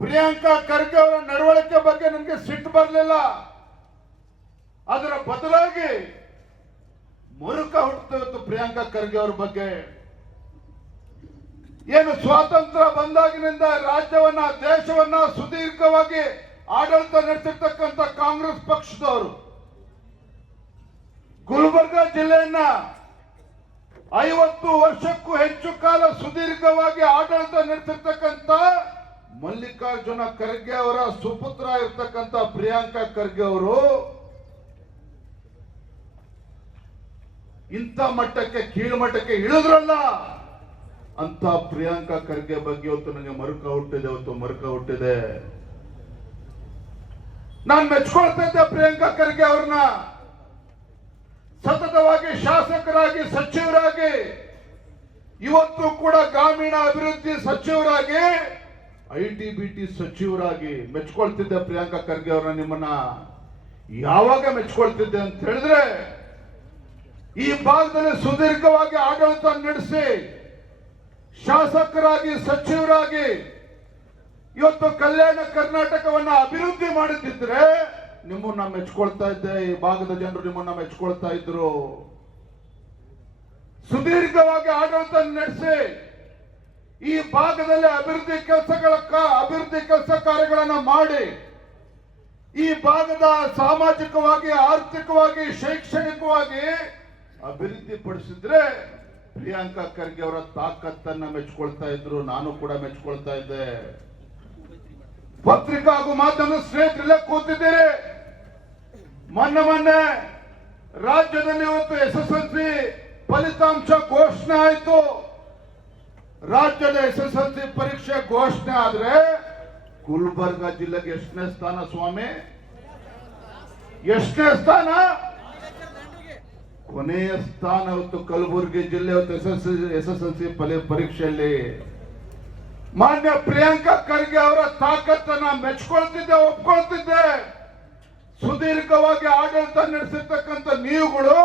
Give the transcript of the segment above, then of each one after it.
ಪ್ರಿಯಾಂಕಾ ಖರ್ಗೆ ಅವರ ನಡವಳಿಕೆ ಬಗ್ಗೆ ನನಗೆ ಸಿಟ್ಟು ಬರಲಿಲ್ಲ. ಅದರ ಬದಲಾಗಿ ಮುರುಕ ಹುಟ್ಟುತ್ತಿತ್ತು ಪ್ರಿಯಾಂಕಾ ಖರ್ಗೆ ಅವರ ಬಗ್ಗೆ. ಏನು ಸ್ವಾತಂತ್ರ್ಯ ಬಂದಾಗಿನಿಂದ ರಾಜ್ಯವನ್ನ ದೇಶವನ್ನ ಸುದೀರ್ಘವಾಗಿ ಆಡಳಿತ ನಡೆಸಿರ್ತಕ್ಕಂಥ ಕಾಂಗ್ರೆಸ್ ಪಕ್ಷದವರು ಗುಲ್ಬರ್ಗ ಜಿಲ್ಲೆಯನ್ನ 50 ವರ್ಷಕ್ಕೂ ಹೆಚ್ಚು ಕಾಲ ಸುದೀರ್ಘವಾಗಿ ಆಡಳಿತ ನಡೆಸಿರ್ತಕ್ಕಂಥ ಮಲ್ಲಿಕಾರ್ಜುನ ಖರ್ಗೆ ಅವರ ಸುಪುತ್ರ ಇರ್ತಕ್ಕಂಥ ಪ್ರಿಯಾಂಕಾ ಖರ್ಗೆ ಅವರು ಇಂಥ ಮಟ್ಟಕ್ಕೆ ಕೀಳುಮಟ್ಟಕ್ಕೆ ಇಳಿದ್ರಲ್ಲ ಅಂತ ಪ್ರಿಯಾಂಕಾ ಖರ್ಗೆ ಬಗ್ಗೆ ಇವತ್ತು ನನಗೆ ಮರುಕ ಹುಟ್ಟಿದೆ. ನಾನು ಮೆಚ್ಕೊಳ್ತಾ ಇದ್ದೆ ಪ್ರಿಯಾಂಕಾ ಖರ್ಗೆ ಅವ್ರನ್ನ. ಸತತವಾಗಿ ಶಾಸಕರಾಗಿ, ಸಚಿವರಾಗಿ, ಇವತ್ತು ಕೂಡ ಗ್ರಾಮೀಣ ಅಭಿವೃದ್ಧಿ ಸಚಿವರಾಗಿ, ITBT ಸಚಿವರಾಗಿ ಮೆಚ್ಕೊಳ್ತಿದ್ದೆ ಪ್ರಿಯಾಂಕಾ ಖರ್ಗೆ ಅವ್ರನ್ನ. ನಿಮ್ಮನ್ನ ಯಾವಾಗ ಮೆಚ್ಕೊಳ್ತಿದ್ದೆ ಅಂತ ಹೇಳಿದ್ರೆ, ಈ ಭಾಗದಲ್ಲಿ ಸುದೀರ್ಘವಾಗಿ ಆಡಳಿತ ನಡೆಸಿ ಶಾಸಕರಾಗಿ, ಸಚಿವರಾಗಿ ಇವತ್ತು ಕಲ್ಯಾಣ ಕರ್ನಾಟಕವನ್ನ ಅಭಿವೃದ್ಧಿ ಮಾಡುತ್ತಿದ್ರೆ ನಿಮ್ಮನ್ನ ಮೆಚ್ಕೊಳ್ತಾ ಇದ್ದೆ. ಈ ಭಾಗದ ಜನರು ನಿಮ್ಮನ್ನ ಮೆಚ್ಕೊಳ್ತಾ ಇದ್ರು. ಸುದೀರ್ಘವಾಗಿ ಆಡಳಿತ ನಡೆಸಿ ಈ ಭಾಗದಲ್ಲಿ ಅಭಿವೃದ್ಧಿ ಕೆಲಸ ಕಾರ್ಯಗಳನ್ನ ಮಾಡಿ ಈ ಭಾಗದ ಸಾಮಾಜಿಕವಾಗಿ, ಆರ್ಥಿಕವಾಗಿ, ಶೈಕ್ಷಣಿಕವಾಗಿ ಅಭಿವೃದ್ಧಿ ಪಡಿಸಿದ್ರೆ ಪ್ರಿಯಾಂಕಾ ಖರ್ಗೆ ಅವರ ತಾಕತ್ತನ್ನ ಮೆಚ್ಕೊಳ್ತಾ ಇದ್ರು. ನಾನು ಕೂಡ ಮೆಚ್ಕೊಳ್ತಾ ಇದ್ದೆ. ಪತ್ರಿಕಾ ಹಾಗೂ ಮಾಧ್ಯಮ ಸ್ನೇಹಿತರೆಲ್ಲ ಕೂತಿದ್ದೀರಿ. ಮೊನ್ನೆ ರಾಜ್ಯದಲ್ಲಿ ಇವತ್ತು SSLC ಫಲಿತಾಂಶ ಘೋಷಣೆ ಆಯಿತು. ರಾಜ್ಯದ SSLC ಪರೀಕ್ಷೆ ಘೋಷಣೆ ಆದ್ರೆ ಗುಲ್ಬರ್ಗ ಜಿಲ್ಲೆಗೆ ಎಷ್ಟನೇ ಸ್ಥಾನ ಸ್ವಾಮಿ? ಎಷ್ಟನೇ ಸ್ಥಾನ? ಕೊನೆಯ ಸ್ಥಾನ. ಇವತ್ತು ಕಲಬುರಗಿ ಜಿಲ್ಲೆ SSLC ಪರೀಕ್ಷೆಯಲ್ಲಿ ಮಾನ್ಯ ಪ್ರಿಯಾಂಕಾ ಖರ್ಗೆ ಅವರ ತಾಕತ್ತನ್ನ ಮೆಚ್ಕೊಳ್ತಿದ್ದೆ, ಒಪ್ಕೊಳ್ತಿದ್ದೆ. ಸುದೀರ್ಘವಾಗಿ ಆಡಳಿತ ನಡೆಸಿರ್ತಕ್ಕಂಥ ನೀವುಗಳು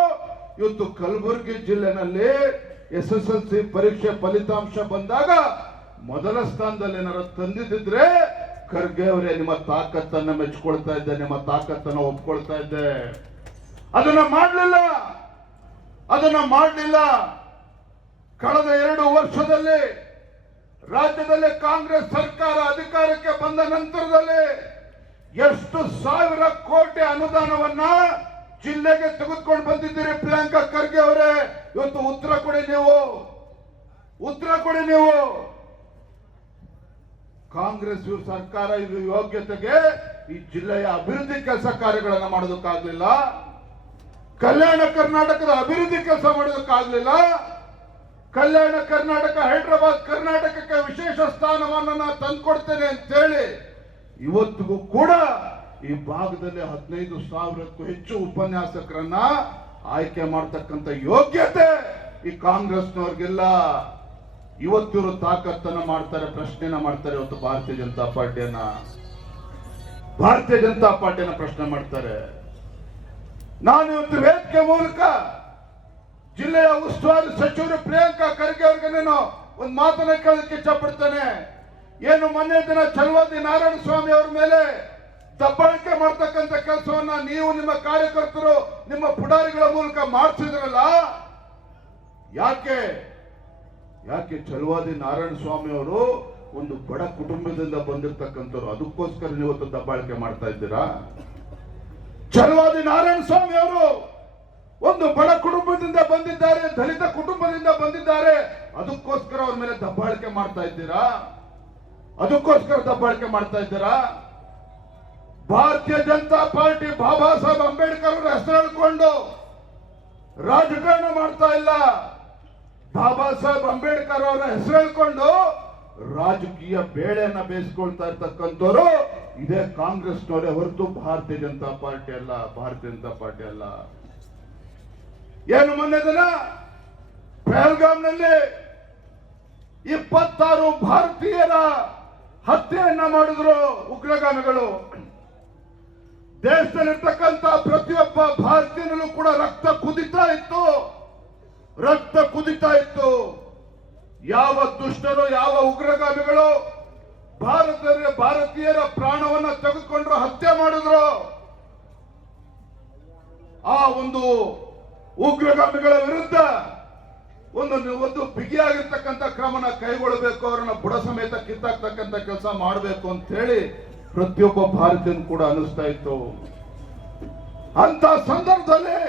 ಇವತ್ತು ಕಲಬುರಗಿ ಜಿಲ್ಲೆನಲ್ಲಿ SSLC ಪರೀಕ್ಷೆ ಫಲಿತಾಂಶ ಬಂದಾಗ ಮೊದಲ ಸ್ಥಾನದಲ್ಲಿ ಏನಾರು ತಂದಿದ್ರೆ ಖರ್ಗೆ ಅವರೇ ನಿಮ್ಮ ತಾಕತ್ತನ್ನ ಮೆಚ್ಕೊಳ್ತಾ ಇದ್ದೆ, ನಿಮ್ಮ ತಾಕತ್ತನ್ನ ಒಪ್ಕೊಳ್ತಾ ಇದ್ದೆ. ಅದನ್ನ ಮಾಡಲಿಲ್ಲ. ಕಳೆದ 2 ವರ್ಷದಲ್ಲಿ ರಾಜ್ಯದಲ್ಲಿ ಕಾಂಗ್ರೆಸ್ ಸರ್ಕಾರ ಅಧಿಕಾರಕ್ಕೆ ಬಂದ ನಂತರದಲ್ಲಿ ಎಷ್ಟು ಸಾವಿರ ಕೋಟಿ ಅನುದಾನವನ್ನ ಜಿಲ್ಲೆಗೆ ತೆಗೆದುಕೊಂಡು ಬಂದಿದ್ದೀರಿ ಪ್ರಿಯಾಂಕಾ ಖರ್ಗೆ ಅವರೇ. ಇವತ್ತು ಉತ್ತರ ಕೊಡಿ ನೀವು. ಕಾಂಗ್ರೆಸ್ ಸರ್ಕಾರ ಇದು ಯೋಗ್ಯತೆಗೆ ಈ ಜಿಲ್ಲೆಯ ಅಭಿವೃದ್ಧಿ ಕೆಲಸ ಕಾರ್ಯಗಳನ್ನು ಮಾಡೋದಕ್ಕಾಗಲಿಲ್ಲ. ಕಲ್ಯಾಣ ಕರ್ನಾಟಕದ ಅಭಿವೃದ್ಧಿ ಕೆಲಸ ಮಾಡೋದಕ್ಕಾಗಲಿಲ್ಲ. ಕಲ್ಯಾಣ ಕರ್ನಾಟಕ, ಹೈದರಾಬಾದ್ ಕರ್ನಾಟಕಕ್ಕೆ ವಿಶೇಷ ಸ್ಥಾನಮಾನ ತಂದುಕೊಡ್ತೇನೆ ಅಂತೇಳಿ ಇವತ್ತಿಗೂ ಕೂಡ ಈ ಭಾಗದಲ್ಲಿ 15,000ಕ್ಕೂ ಹೆಚ್ಚು ಉಪನ್ಯಾಸಕರನ್ನ ಆಯ್ಕೆ ಮಾಡತಕ್ಕಂತ ಯೋಗ್ಯತೆ ಈ ಕಾಂಗ್ರೆಸ್ನವ್ರಿಗೆಲ್ಲ. ಇವತ್ತಿವರು ತಾಕತ್ತನ್ನ ಮಾಡ್ತಾರೆ, ಪ್ರಶ್ನೆನ ಮಾಡ್ತಾರೆ. ಇವತ್ತು ಭಾರತೀಯ ಜನತಾ ಪಾರ್ಟಿಯನ್ನ ಪ್ರಶ್ನೆ ಮಾಡ್ತಾರೆ. ನಾನು ಇವತ್ತು ವೇದಿಕೆ ಮೂಲಕ ಜಿಲ್ಲೆಯ ಉಸ್ತುವಾರಿ ಸಚಿವರು ಪ್ರಿಯಾಂಕಾ ಖರ್ಗೆ ಅವರಿಗೆ ನಾನು ಒಂದು ಮಾತನ್ನ ಕೇಳಲಿಕ್ಕೆ ಇಷ್ಟಪಡ್ತೇನೆ. ಏನು ಮೊನ್ನೆ ದಿನ ಛಲವಾದಿ ನಾರಾಯಣ ಸ್ವಾಮಿ ಅವರ ಮೇಲೆ ದಬ್ಬಾಳಿಕೆ ಮಾಡ್ತಕ್ಕಂಥ ಕೆಲಸವನ್ನ ನೀವು ನಿಮ್ಮ ಕಾರ್ಯಕರ್ತರು, ನಿಮ್ಮ ಪುಡಾರಿಗಳ ಮೂಲಕ ಮಾಡಿಸಿದ್ರಲ್ಲ, ಯಾಕೆ ಛಲವಾದಿ ನಾರಾಯಣ ಸ್ವಾಮಿ ಅವರು ಒಂದು ಬಡ ಕುಟುಂಬದಿಂದ ಬಂದಿರತಕ್ಕಂಥವ್ರು, ಅದಕ್ಕೋಸ್ಕರ ನೀವು ದಬ್ಬಾಳಿಕೆ ಮಾಡ್ತಾ ಇದ್ದೀರಾ? ಛಲವಾದಿ ನಾರಾಯಣ ಸ್ವಾಮಿ ಅವರು ಒಂದು ಬಡ ಕುಟುಂಬದಿಂದ ಬಂದಿದ್ದಾರೆ, ದಲಿತ ಕುಟುಂಬದಿಂದ ಬಂದಿದ್ದಾರೆ, ಅದಕ್ಕೋಸ್ಕರ ಅವ್ರ ಮೇಲೆ ದಬ್ಬಾಳಿಕೆ ಮಾಡ್ತಾ ಇದ್ದೀರಾ? ಭಾರತೀಯ ಜನತಾ ಪಾರ್ಟಿ ಬಾಬಾ ಸಾಹೇಬ್ ಅಂಬೇಡ್ಕರ್ ಅವರ ಹೆಸರು ಹೇಳ್ಕೊಂಡು ರಾಜಕಾರಣ ಮಾಡ್ತಾ ಇಲ್ಲ. ಬಾಬಾ ಸಾಹೇಬ್ ಅಂಬೇಡ್ಕರ್ ಅವರ ಹೆಸರು ಹೇಳ್ಕೊಂಡು ರಾಜಕೀಯ ಬೇಳೆಯನ್ನ ಬೇಯಿಸ್ಕೊಳ್ತಾ ಇರ್ತಕ್ಕಂಥವ್ರು ಇದೇ ಕಾಂಗ್ರೆಸ್ನವರೇ ಹೊರತು ಭಾರತೀಯ ಜನತಾ ಪಾರ್ಟಿ ಅಲ್ಲ. ಏನು ಮೊನ್ನೆ ದಿನ ಪಹಲ್ಗಾಮ್ನಲ್ಲಿ 26 ಭಾರತೀಯರ ಹತ್ಯೆಯನ್ನ ಮಾಡಿದ್ರು ಉಗ್ರಗಾಮಿಗಳು. ದೇಶದಲ್ಲಿರ್ತಕ್ಕಂಥ ಪ್ರತಿಯೊಬ್ಬ ಭಾರತೀಯನಲ್ಲೂ ಕೂಡ ರಕ್ತ ಕುದಿತಾ ಇತ್ತು. ಯಾವ ದುಷ್ಟರು, ಯಾವ ಉಗ್ರಗಾಮಿಗಳು ಭಾರತೀಯರ ಪ್ರಾಣವನ್ನ ತೆಗೆದುಕೊಂಡ್ರು, ಹತ್ಯೆ ಮಾಡಿದ್ರು, ಆ ಒಂದು ಉಗ್ರಗಾಮಿಗಳ ವಿರುದ್ಧ ಒಂದು ಬಿಗಿಯಾಗಿರ್ತಕ್ಕಂಥ ಕ್ರಮನ ಕೈಗೊಳ್ಳಬೇಕು, ಅವರನ್ನ ಬುಡ ಸಮೇತ ಕಿತ್ತಾಕ್ತಕ್ಕಂಥ ಕೆಲಸ ಮಾಡಬೇಕು ಅಂತ ಹೇಳಿ ಪ್ರತಿಯೊಬ್ಬ ಭಾರತೀಯನು ಕೂಡ ಅನಿಸ್ತಾ ಇತ್ತು. ಅಂತ ಸಂದರ್ಭದಲ್ಲಿ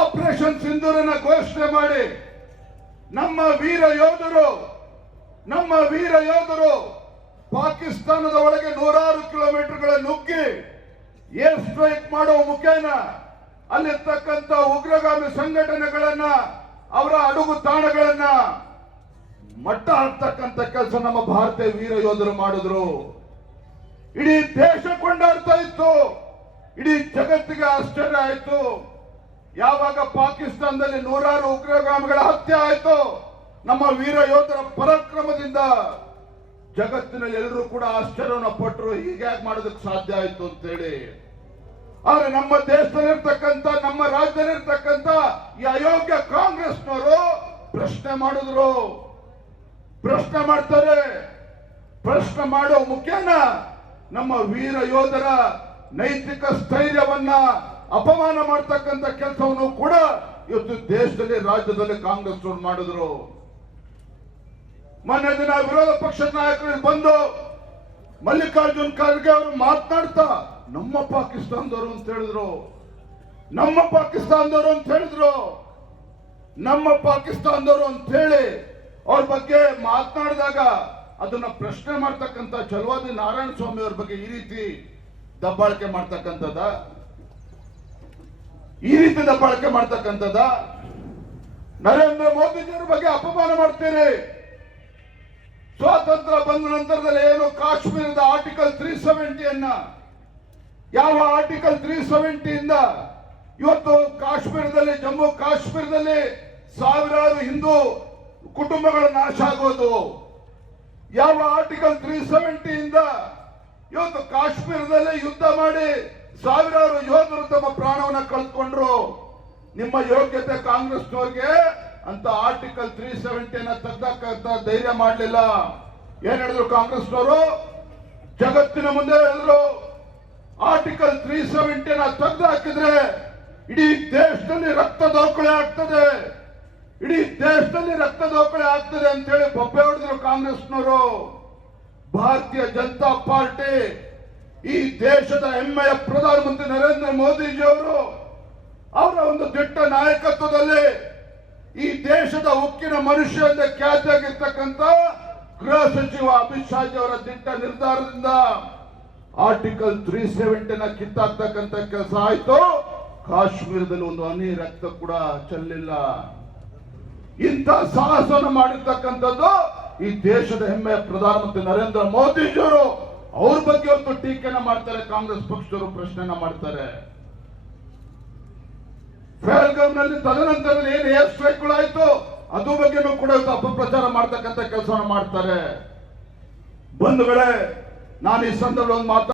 ಆಪರೇಷನ್ ಸಿಂಧೂರನ್ನ ಘೋಷಣೆ ಮಾಡಿ ನಮ್ಮ ವೀರ ಯೋಧರು ಪಾಕಿಸ್ತಾನದ ಒಳಗೆ 100 ಕಿಲೋಮೀಟರ್ಗಳ ನುಗ್ಗಿ ಏರ್ ಸ್ಟ್ರೈಕ್ ಮಾಡುವ ಮುಖೇನ ಅಲ್ಲಿರ್ತಕ್ಕಂಥ ಉಗ್ರಗಾಮಿ ಸಂಘಟನೆಗಳನ್ನ, ಅವರ ಅಡುಗು ತಾಣಗಳನ್ನ ಮಟ್ಟ ಹಾಕ್ತಕ್ಕಂಥ ಕೆಲಸ ನಮ್ಮ ಭಾರತೀಯ ವೀರ ಯೋಧರು ಮಾಡಿದ್ರು. ಇಡೀ ದೇಶ ಕೊಂಡಾಡ್ತಾ ಇತ್ತು, ಇಡೀ ಜಗತ್ತಿಗೆ ಆಶ್ಚರ್ಯ ಆಯ್ತು. ಯಾವಾಗ ಪಾಕಿಸ್ತಾನದಲ್ಲಿ 100 ಉಗ್ರಗಾಮಿಗಳ ಹತ್ಯೆ ಆಯ್ತು, ನಮ್ಮ ವೀರ ಯೋಧರ ಪರಾಕ್ರಮದಿಂದ ಜಗತ್ತಿನಲ್ಲಿ ಎಲ್ಲರೂ ಕೂಡ ಆಶ್ಚರ್ಯವನ್ನು ಪಟ್ಟರು, ಹೀಗ್ಯಾಕೆ ಮಾಡೋದಕ್ಕೆ ಸಾಧ್ಯ ಆಯ್ತು ಅಂತೇಳಿ. ಆದ್ರೆ ನಮ್ಮ ದೇಶದಲ್ಲಿರ್ತಕ್ಕಂಥ, ನಮ್ಮ ರಾಜ್ಯದಲ್ಲಿರ್ತಕ್ಕಂಥ ಈ ಅಯೋಗ್ಯ ಕಾಂಗ್ರೆಸ್ನವರು ಪ್ರಶ್ನೆ ಮಾಡಿದ್ರು, ಪ್ರಶ್ನೆ ಮಾಡ್ತಾರೆ. ಪ್ರಶ್ನೆ ಮಾಡೋ ಮುಖೇನ ನಮ್ಮ ವೀರ ಯೋಧರ ನೈತಿಕ ಸ್ಥೈರ್ಯವನ್ನ ಅಪಮಾನ ಮಾಡ್ತಕ್ಕಂಥ ಕೆಲಸವನ್ನು ಕೂಡ ಇವತ್ತು ದೇಶದಲ್ಲಿ, ರಾಜ್ಯದಲ್ಲಿ ಕಾಂಗ್ರೆಸ್ ಮಾಡಿದ್ರು. ಮೊನ್ನೆ ದಿನ ವಿರೋಧ ಪಕ್ಷದ ನಾಯಕರು ಬಂದು ಮಲ್ಲಿಕಾರ್ಜುನ್ ಖರ್ಗೆ ಅವರು ಮಾತನಾಡ್ತಾ ನಮ್ಮ ಪಾಕಿಸ್ತಾನದವರು ಅಂತ ಹೇಳಿದ್ರು, ನಮ್ಮ ಪಾಕಿಸ್ತಾನದವರು ಅಂತ ಹೇಳಿ ಅವ್ರ ಬಗ್ಗೆ ಮಾತನಾಡಿದಾಗ ಅದನ್ನ ಪ್ರಶ್ನೆ ಮಾಡ್ತಕ್ಕಂಥ ಚಲವಾದಿ ನಾರಾಯಣ ಸ್ವಾಮಿ ಅವ್ರ ಬಗ್ಗೆ ಈ ರೀತಿ ದಬ್ಬಾಳಿಕೆ ಮಾಡ್ತಕ್ಕಂಥದ, ನರೇಂದ್ರ ಮೋದಿಜಿಯವರ ಬಗ್ಗೆ ಅಪಮಾನ ಮಾಡ್ತೀರಿ. ಸ್ವಾತಂತ್ರ್ಯ ಬಂದ ನಂತರದಲ್ಲಿ ಏನು ಕಾಶ್ಮೀರದ ಆರ್ಟಿಕಲ್ 370 ಯಾವ ಆರ್ಟಿಕಲ್ 370 ಇಂದ ಇವತ್ತು ಕಾಶ್ಮೀರದಲ್ಲಿ, ಜಮ್ಮು ಕಾಶ್ಮೀರದಲ್ಲಿ ಸಾವಿರಾರು ಹಿಂದೂ ಕುಟುಂಬಗಳು ನಾಶ ಆಗೋದು, ಯಾವ ಆರ್ಟಿಕಲ್ 370 ಇಂದ ಇವತ್ತು ಕಾಶ್ಮೀರದಲ್ಲಿ ಯುದ್ಧ ಮಾಡಿ ಸಾವಿರಾರು ಯೋಧರು ತಮ್ಮ ಪ್ರಾಣವನ್ನ ಕಳೆದುಕೊಂಡ್ರು. ನಿಮ್ಮ ಯೋಗ್ಯತೆ ಕಾಂಗ್ರೆಸ್ನವ್ರಿಗೆ ಅಂತ ಆರ್ಟಿಕಲ್ 370 ತೆಗೆದಕ್ಕಂತ ಧೈರ್ಯ ಮಾಡಲಿಲ್ಲ. ಏನ್ ಹೇಳಿದ್ರು ಕಾಂಗ್ರೆಸ್ನವರು? ಜಗತ್ತಿನ ಮುಂದೆ ಹೇಳಿದ್ರು, ಆರ್ಟಿಕಲ್ 370 ತೆಗೆದು ಹಾಕಿದ್ರೆ ಇಡೀ ದೇಶದಲ್ಲಿ ರಕ್ತ ದೋಕಳಿ ಆಗ್ತದೆ ಅಂತ ಹೇಳಿ ಬೊಬ್ಬೆ ಹೊಡೆದ್ರು ಕಾಂಗ್ರೆಸ್ನವರು. ಭಾರತೀಯ ಜನತಾ ಪಾರ್ಟಿ, ಈ ದೇಶದ ಹೆಮ್ಮೆಯ ಪ್ರಧಾನಮಂತ್ರಿ ನರೇಂದ್ರ ಮೋದಿಜಿಯವರು ಅವರ ಒಂದು ದಿಟ್ಟ ನಾಯಕತ್ವದಲ್ಲಿ ಈ ದೇಶದ ಉಕ್ಕಿನ ಮನುಷ್ಯ ಎಂದೇ ಖ್ಯಾತಿಯಾಗಿರ್ತಕ್ಕಂಥ ಗೃಹ ಸಚಿವ ಅಮಿತ್ ಶಾ ಅವರ ದಿಟ್ಟ ನಿರ್ಧಾರದಿಂದ ಆರ್ಟಿಕಲ್ 370 ಕಿತ್ತಾಕ್ತಕ್ಕಂಥ ಕೆಲಸ ಆಯ್ತು. ಕಾಶ್ಮೀರದಲ್ಲಿ ಒಂದು ಹನಿ ರಕ್ತ ಕೂಡ ಚೆಲ್ಲಿಲ್ಲ. ಇಂಥ ಸಾಹಸವನ್ನು ಮಾಡಿರ್ತಕ್ಕಂಥದ್ದು ಈ ದೇಶದ ಹೆಮ್ಮೆಯ ಪ್ರಧಾನಮಂತ್ರಿ ನರೇಂದ್ರ ಮೋದಿಜಿಯವರು. ಅವ್ರ ಬಗ್ಗೆ ಒಂದು ಟೀಕೆನ ಮಾಡ್ತಾರೆ, ಕಾಂಗ್ರೆಸ್ ಪಕ್ಷದವರು ಪ್ರಶ್ನೆನ ಮಾಡ್ತಾರೆ. ಪಹಲ್ಗಾಮ್ನಲ್ಲಿ ತದನಂತರದಲ್ಲಿ ಏನು ಏರ್ ಸ್ಟ್ರೈಕ್ಗಳು ಆಯ್ತು ಅದು ಬಗ್ಗೆನೂ ಕೂಡ ಅಪಪ್ರಚಾರ ಮಾಡ್ತಕ್ಕಂಥ ಕೆಲಸವನ್ನು ಮಾಡ್ತಾರೆ. ಬಂಧುಗಳೇ, ನಾನು ಈ ಸಂದರ್ಭದಲ್ಲಿ